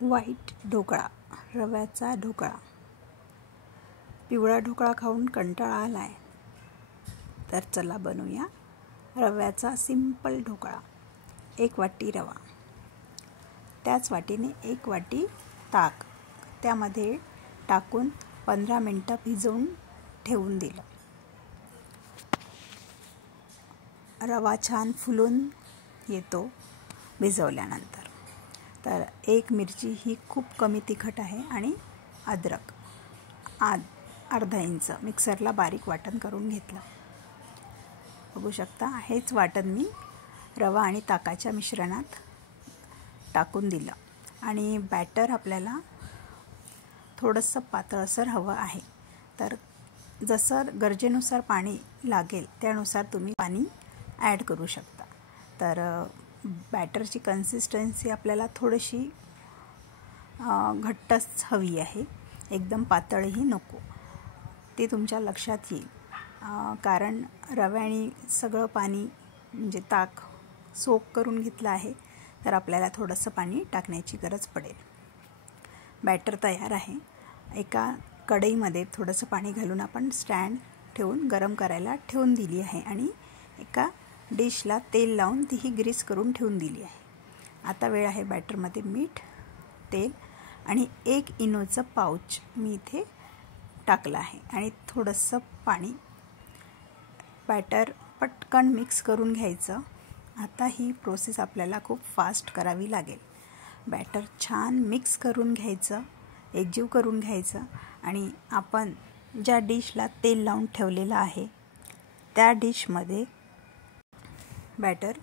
White dhokla, रव्याचा ढोकळा. पिवळा ढोकळा खाऊन कंटाळा आला आहे, तर चला बनवूया रव्याचा सिंपल ढोकळा. 1 वाटी रवा, त्याच वाटीने 1 वाटी ताक त्यामध्ये टाकून 15 मिनटं भिजवून ठेवून दिलं. रवा छान फुलून येतो भिजवल्यानंतर. तर 1 मिरची ही खूप कमी तिखट आहे आणि अद्रक अर्धा इंच मिक्सरला बारीक वाटण करून घेतलं. बघू शकता, हेच वाटण मी रवा आणि ताकाच्या मिश्रणात टाकून दिलं. आणि बॅटर आपल्याला थोडंसं पातळसर हवं आहे, तर जसं गरजेनुसार पाणी लागेल त्यानुसार तुम्ही पाणी ॲड करू शकता. तर बॅटरची कन्सिस्टन्सी आपल्याला थोडीशी घट्टच हवी आहे, एकदम पातळही नको. ते तुमच्या लक्षात येईल, कारण रव्याने सगळं पाणी म्हणजे ताक सोक करून घेतलं आहे, तर आपल्याला थोडंसं पाणी टाकण्याची गरज पडेल. बॅटर तयार आहे. एका कढईमध्ये थोडंसं पाणी घालून आपण स्टँड ठेवून गरम करायला ठेवून दिली आहे आणि एका डिशला तेल लावून तीही ग्रीस करून ठेवून दिली आहे. आता वेळ आहे बॅटरमध्ये मीठ, तेल आणि 1 इनोचं पाऊच मी इथे टाकलं आहे आणि थोडंसं पाणी. बॅटर पटकन मिक्स करून घ्यायचं. आता ही प्रोसेस आपल्याला खूप फास्ट करावी लागेल. बॅटर छान मिक्स करून घ्यायचं, एकजीव करून घ्यायचं आणि आपण ज्या डिशला तेल लावून ठेवलेलं आहे त्या डिशमध्ये बॅटर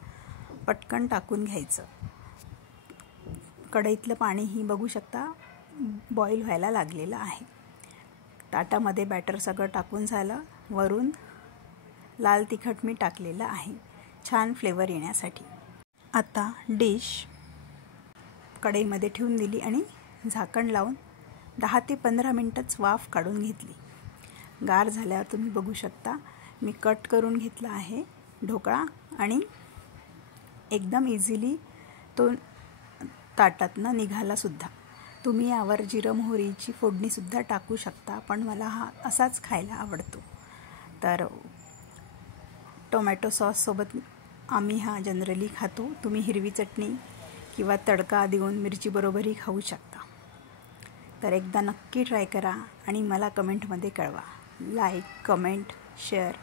पटकन टाकून घ्यायचं. कढईतलं पाणीही बघू शकता बॉईल व्हायला लागलेलं आहे. ताटामध्ये बॅटर सगळं टाकून झालं. वरून लाल तिखट मी टाकलेलं आहे छान फ्लेवर येण्यासाठी. आता डिश कढईमध्ये ठेवून दिली आणि झाकण लावून 10 ते 15 मिनटंच वाफ काढून घेतली. गार झाल्यावर तुम्ही बघू शकता मी कट करून घेतला आहे ढोकळा आणि एकदम इझिली तो ताटातनं निघाला सुद्धा. तुम्ही यावर जिरं मोहरीची फोडणीसुद्धा टाकू शकता, पण मला हा असाच खायला आवडतो. तर टोमॅटो सॉससोबत आम्ही हा जनरली खातो. तुम्ही हिरवी चटणी किंवा तडका देऊन मिरचीबरोबरही खाऊ शकता. तर एकदा नक्की ट्राय करा आणि मला कमेंटमध्ये कळवा. लाईक, कमेंट, शेअर,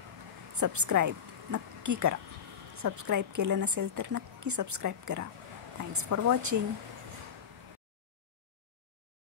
सबस्क्राईब नक्की करा. सबस्क्राईब केलं नसेल तर नक्की सबस्क्राईब करा. Thanks for watching.